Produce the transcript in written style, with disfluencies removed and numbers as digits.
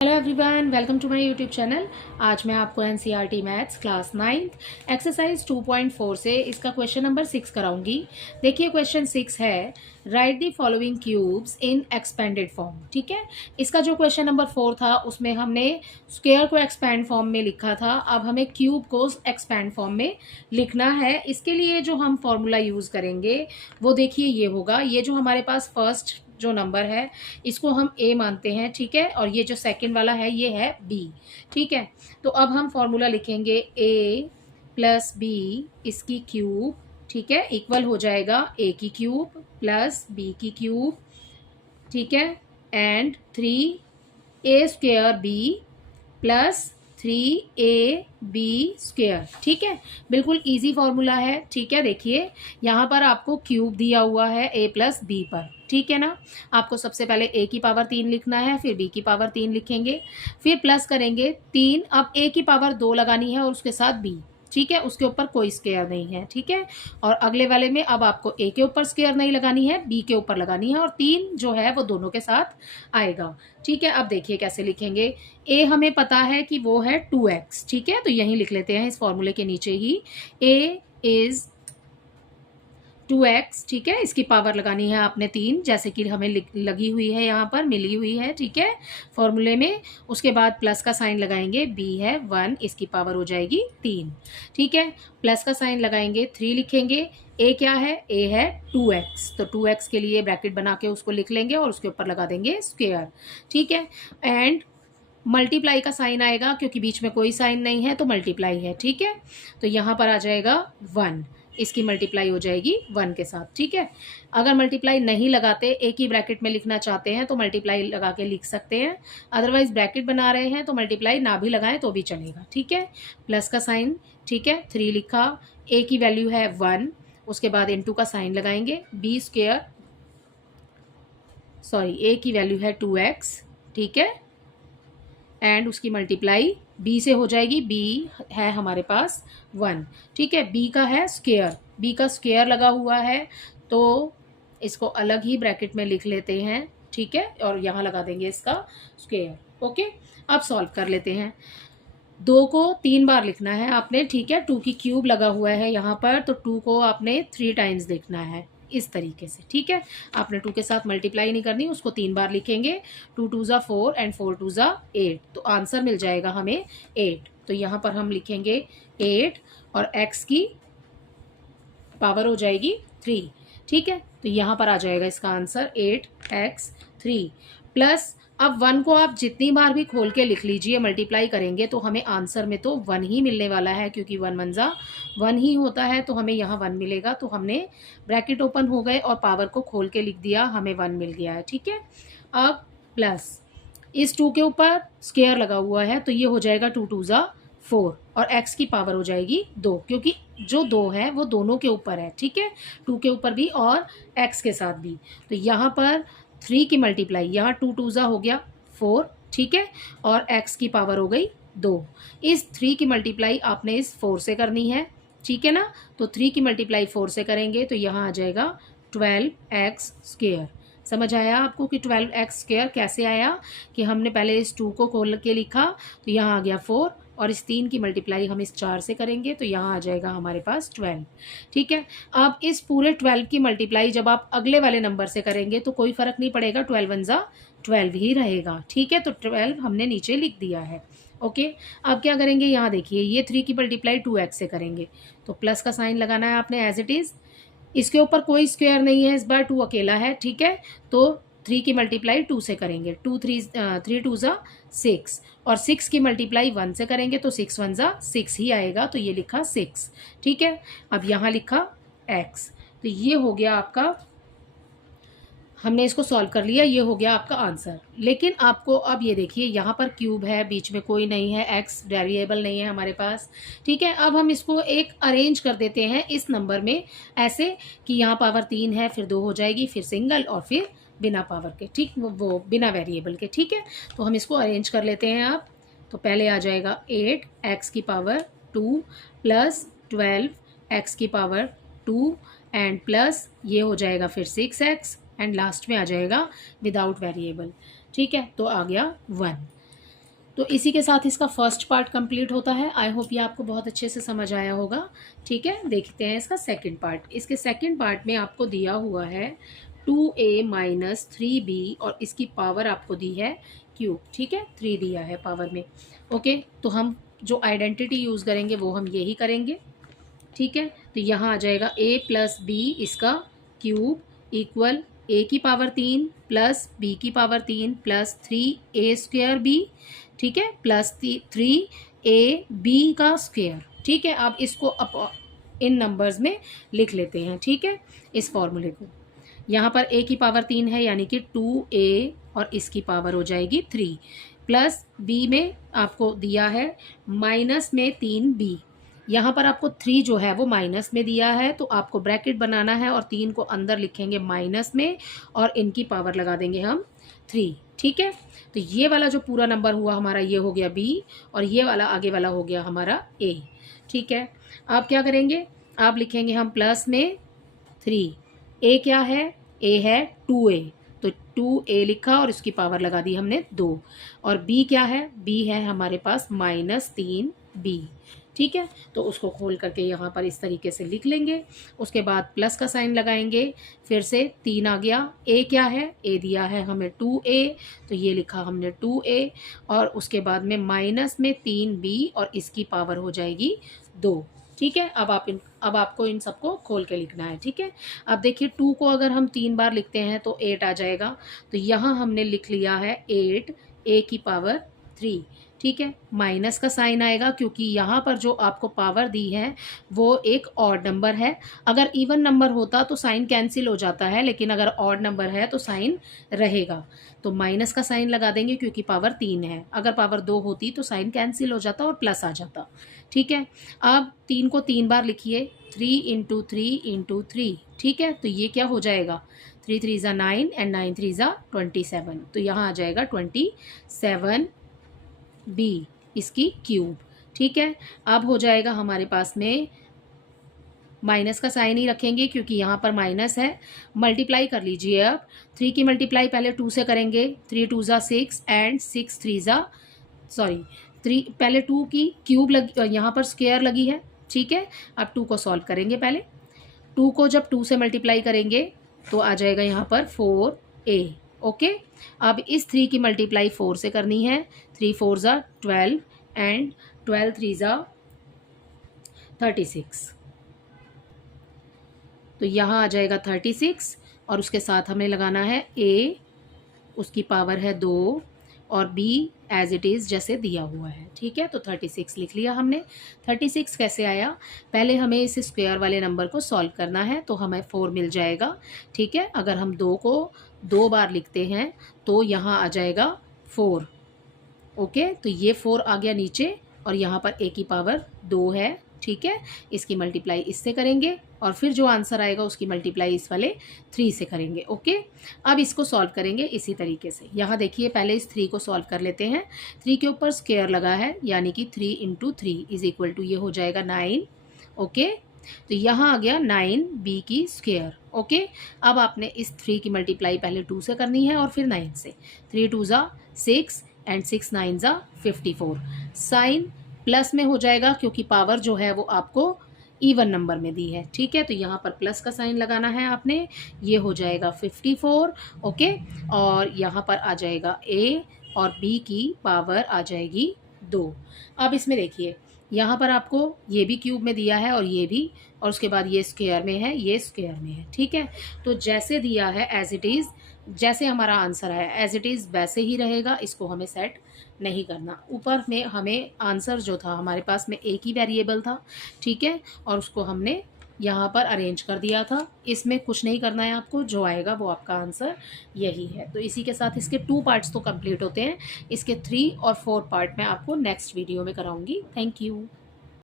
Hello everyone, welcome to my YouTube channel. आज मैं आपको NCERT maths class 9th exercise 2.4 से इसका क्वेश्चन नंबर 6 कराऊंगी। देखिए क्वेश्चन 6 है, right the following cubes in expanded form. ठीक है, इसका जो क्वेश्चन नंबर 4 था उसमें हमने स्क्वायर को एक्सपैंड फॉर्म में लिखा था, अब हमें क्यूब को एक्सपैंड फॉर्म में लिखना है। इसके लिए जो हम फॉर्मूला यूज़ करेंगे वो देखिए ये होगा, ये जो हमारे पास फर्स्ट जो नंबर है इसको हम ए मानते हैं, ठीक है, और ये जो सेकंड वाला है ये है बी। ठीक है, तो अब हम फॉर्मूला लिखेंगे ए प्लस बी इसकी क्यूब, ठीक है, इक्वल हो जाएगा ए की क्यूब प्लस बी की क्यूब, ठीक है, and 3a² B plus 3ab square. ठीक है, बिल्कुल इजी फॉर्मूला है। ठीक है, देखिए यहाँ पर आपको क्यूब दिया हुआ है a प्लस बी पर, ठीक है ना। आपको सबसे पहले a की पावर 3 लिखना है, फिर b की पावर 3 लिखेंगे, फिर प्लस करेंगे 3। अब a की पावर 2 लगानी है और उसके साथ b, ठीक है, उसके ऊपर कोई स्क्वायर नहीं है। ठीक है, और अगले वाले में अब आपको a के ऊपर स्क्वायर नहीं लगानी है, b के ऊपर लगानी है, और 3 जो है वो दोनों के साथ आएगा। ठीक है, अब देखिए कैसे लिखेंगे। a हमें पता है कि वो है 2x, ठीक है, तो यहीं लिख लेते हैं इस फॉर्मूले के नीचे ही, a इज 2x। ठीक है, इसकी पावर लगानी है आपने 3, जैसे कि हमें लगी हुई है, यहाँ पर मिली हुई है, ठीक है, फॉर्मूले में। उसके बाद प्लस का साइन लगाएंगे, b है 1, इसकी पावर हो जाएगी 3। ठीक है, प्लस का साइन लगाएंगे, 3 लिखेंगे, a क्या है, a है 2x, तो 2x के लिए ब्रैकेट बना के उसको लिख लेंगे और उसके ऊपर लगा देंगे स्क्वायर। ठीक है, एंड मल्टीप्लाई का साइन आएगा, क्योंकि बीच में कोई साइन नहीं है तो मल्टीप्लाई है। ठीक है, तो यहाँ पर आ जाएगा 1, इसकी मल्टीप्लाई हो जाएगी 1 के साथ। ठीक है, अगर मल्टीप्लाई नहीं लगाते, एक ही ब्रैकेट में लिखना चाहते हैं तो मल्टीप्लाई लगा के लिख सकते हैं, अदरवाइज ब्रैकेट बना रहे हैं तो मल्टीप्लाई ना भी लगाएं तो भी चलेगा। ठीक है, प्लस का साइन, ठीक है, 3 लिखा, a की वैल्यू है 1, उसके बाद इनटू का साइन लगाएंगे, b², सॉरी a की वैल्यू है 2x, ठीक है, एंड उसकी मल्टीप्लाई b से हो जाएगी, b है हमारे पास 1। ठीक है, b का है स्क्वायर, b का स्क्वायर लगा हुआ है तो इसको अलग ही ब्रैकेट में लिख लेते हैं। ठीक है, और यहाँ लगा देंगे इसका स्क्वायर। ओके, अब सॉल्व कर लेते हैं। 2 को 3 बार लिखना है आपने, ठीक है, 2 की क्यूब लगा हुआ है यहाँ पर, तो 2 को आपने 3 टाइम्स देखना है इस तरीके से। ठीक है, आपने 2 के साथ मल्टीप्लाई नहीं करनी, उसको 3 बार लिखेंगे, 2 2 ज़ा 4 एंड 4 2 ज़ा 8, तो आंसर मिल जाएगा हमें 8। तो यहाँ पर हम लिखेंगे 8 और x की पावर हो जाएगी 3। ठीक है, तो यहाँ पर आ जाएगा इसका आंसर 8x3 प्लस, अब 1 को आप जितनी बार भी खोल के लिख लीजिए, मल्टीप्लाई करेंगे तो हमें आंसर में तो 1 ही मिलने वाला है, क्योंकि 1 1 ज़ा 1 ही होता है, तो हमें यहाँ 1 मिलेगा। तो हमने ब्रैकेट ओपन हो गए और पावर को खोल के लिख दिया, हमें 1 मिल गया है। ठीक है, अब प्लस इस 2 के ऊपर स्क्वायर लगा हुआ है, तो ये हो जाएगा 2 2 ज़ा 4 और x की पावर हो जाएगी 2, क्योंकि जो 2 है वो दोनों के ऊपर है। ठीक है, 2 के ऊपर भी और x के साथ भी, तो यहाँ पर 3 की मल्टीप्लाई, यहाँ 2 2 ज़ा हो गया 4, ठीक है, और x की पावर हो गई 2। इस 3 की मल्टीप्लाई आपने इस 4 से करनी है, ठीक है ना, तो 3 की मल्टीप्लाई 4 से करेंगे तो यहाँ आ जाएगा 12x²। समझ आया आपको कि 12x² कैसे आया, कि हमने पहले इस 2 को खोल के लिखा तो यहाँ आ गया 4, और इस 3 की मल्टीप्लाई हम इस 4 से करेंगे तो यहाँ आ जाएगा हमारे पास 12। ठीक है, अब इस पूरे 12 की मल्टीप्लाई जब आप अगले वाले नंबर से करेंगे तो कोई फ़र्क नहीं पड़ेगा, 12 1 ज़ा 12 ही रहेगा। ठीक है, तो 12 हमने नीचे लिख दिया है। ओके, अब क्या करेंगे, यहाँ देखिए ये 3 की मल्टीप्लाई 2x से करेंगे, तो प्लस का साइन लगाना है आपने एज इट इज़, इसके ऊपर कोई स्क्वायर नहीं है, इस बार 2 अकेला है। ठीक है, तो 3 की मल्टीप्लाई 2 से करेंगे, 3 2 ज़ा 6, और 6 की मल्टीप्लाई 1 से करेंगे तो 6 1 ज़ा 6 ही आएगा, तो ये लिखा 6। ठीक है, अब यहाँ लिखा x, तो ये हो गया आपका, हमने इसको सॉल्व कर लिया, ये हो गया आपका आंसर। लेकिन आपको अब ये देखिए यहाँ पर क्यूब है, बीच में कोई नहीं है, x वेरिएबल नहीं है हमारे पास। ठीक है, अब हम इसको एक अरेंज कर देते हैं इस नंबर में, ऐसे कि यहाँ पावर 3 है, फिर 2 हो जाएगी, फिर सिंगल, और फिर बिना पावर के, ठीक, वो बिना वेरिएबल के। ठीक है, तो हम इसको अरेंज कर लेते हैं आप। तो पहले आ जाएगा 8x की पावर 2 प्लस 12 x की पावर 2 एंड प्लस ये हो जाएगा फिर 6x, एंड लास्ट में आ जाएगा विदाउट वेरिएबल। ठीक है, तो आ गया 1। तो इसी के साथ इसका फर्स्ट पार्ट कंप्लीट होता है। आई होप ये आपको बहुत अच्छे से समझ आया होगा। ठीक है, देखते हैं इसका सेकंड पार्ट। इसके सेकंड पार्ट में आपको दिया हुआ है 2a माइनस 3b और इसकी पावर आपको दी है क्यूब। ठीक है, 3 दिया है पावर में। ओके, तो हम जो आइडेंटिटी यूज़ करेंगे वो हम यही करेंगे। ठीक है, तो यहाँ आ जाएगा a प्लस बी इसका क्यूब इक्वल a की पावर 3 प्लस b की power 3 plus 3a square b। ठीक है, प्लस 3ab का स्क्वायर। ठीक है, अब इसको इन नंबर्स में लिख लेते हैं। ठीक है, इस फॉर्मूले को यहाँ पर a की पावर 3 है यानी कि 2a और इसकी पावर हो जाएगी 3 प्लस b में आपको दिया है माइनस में 3b। यहाँ पर आपको 3 जो है वो माइनस में दिया है तो आपको ब्रैकेट बनाना है और 3 को अंदर लिखेंगे माइनस में और इनकी पावर लगा देंगे हम 3। ठीक है, तो ये वाला जो पूरा नंबर हुआ हमारा ये हो गया b और ये वाला आगे वाला हो गया हमारा a। ठीक है, आप क्या करेंगे, आप लिखेंगे हम प्लस में 3। a क्या है, a है 2a तो 2a लिखा और इसकी पावर लगा दी हमने 2। और b क्या है, b है हमारे पास माइनस 3b। ठीक है, तो उसको खोल करके यहाँ पर इस तरीके से लिख लेंगे। उसके बाद प्लस का साइन लगाएंगे, फिर से 3 आ गया। a क्या है, a दिया है हमें 2a तो ये लिखा हमने 2a और उसके बाद में माइनस में 3b और इसकी पावर हो जाएगी 2। ठीक है, अब आपको इन सबको खोल के लिखना है। ठीक है, अब देखिए 2 को अगर हम 3 बार लिखते हैं तो 8 आ जाएगा। तो यहाँ हमने लिख लिया है 8 a की पावर 3। ठीक है, माइनस का साइन आएगा क्योंकि यहाँ पर जो आपको पावर दी है वो एक ऑड नंबर है। अगर इवन नंबर होता तो साइन कैंसिल हो जाता है, लेकिन अगर ऑड नंबर है तो साइन रहेगा। तो माइनस का साइन लगा देंगे क्योंकि पावर 3 है। अगर पावर 2 होती तो साइन कैंसिल हो जाता और प्लस आ जाता। ठीक है, अब 3 को 3 बार लिखिए, 3 इंटू 3 इंटू 3। ठीक है, तो ये क्या हो जाएगा, 3 3 ज़ा 9 एंड 9 3 ज़ा 27। तो यहाँ आ जाएगा 27 b इसकी क्यूब। ठीक है, अब हो जाएगा हमारे पास में माइनस का साइन ही रखेंगे क्योंकि यहाँ पर माइनस है। मल्टीप्लाई कर लीजिए, अब 3 की मल्टीप्लाई पहले 2 से करेंगे, 3 2 ज़ा 6 एंड 6 3 ज़ा सॉरी 3 पहले 2 की क्यूब यहाँ पर स्क्वायर लगी है। ठीक है, अब 2 को सॉल्व करेंगे। पहले 2 को जब 2 से मल्टीप्लाई करेंगे तो आ जाएगा यहाँ पर 4a। ओके, अब इस 3 की मल्टीप्लाई 4 से करनी है, 3 4 ज़ा 12 एंड 12 3 ज़ा 36। तो यहाँ आ जाएगा 36 और उसके साथ हमें लगाना है a, उसकी पावर है 2 और b एज इट इज़ जैसे दिया हुआ है। ठीक है, तो 36 लिख लिया हमने। 36 कैसे आया, पहले हमें इस स्क्वायर वाले नंबर को सॉल्व करना है तो हमें 4 मिल जाएगा। ठीक है, अगर हम 2 को 2 बार लिखते हैं तो यहाँ आ जाएगा 4। ओके, तो ये 4 आ गया नीचे और यहाँ पर a की पावर 2 है। ठीक है, इसकी मल्टीप्लाई इससे करेंगे और फिर जो आंसर आएगा उसकी मल्टीप्लाई इस वाले 3 से करेंगे। ओके, अब इसको सॉल्व करेंगे इसी तरीके से। यहाँ देखिए पहले इस 3 को सॉल्व कर लेते हैं। 3 के ऊपर स्क्वायर लगा है यानी कि 3 इंटू 3 इज इक्वल टू ये हो जाएगा 9। ओके, तो यहाँ आ गया 9b की स्क्वायर। ओके, अब आपने इस 3 की मल्टीप्लाई पहले 2 से करनी है और फिर 9 से। 3 2 ज़ा 6 एंड 6 9 ज़ा 54। साइन प्लस में हो जाएगा क्योंकि पावर जो है वो आपको इवन नंबर में दी है। ठीक है, तो यहाँ पर प्लस का साइन लगाना है आपने, ये हो जाएगा 54। ओके, और यहाँ पर आ जाएगा a और b की पावर आ जाएगी 2। अब इसमें देखिए यहाँ पर आपको ये भी क्यूब में दिया है और ये भी, और उसके बाद ये स्क्वायर में है, ये स्क्वायर में है। ठीक है, तो जैसे दिया है एज इट इज़, जैसे हमारा आंसर है एज इट इज़ वैसे ही रहेगा, इसको हमें सेट नहीं करना। ऊपर में हमें आंसर जो था हमारे पास में एक ही वेरिएबल था। ठीक है, और उसको हमने यहाँ पर अरेंज कर दिया था। इसमें कुछ नहीं करना है आपको, जो आएगा वो आपका आंसर यही है। तो इसी के साथ इसके 2 पार्ट्स तो कंप्लीट होते हैं। इसके 3 और 4 पार्ट मैं आपको नेक्स्ट वीडियो में कराऊंगी। Thank you.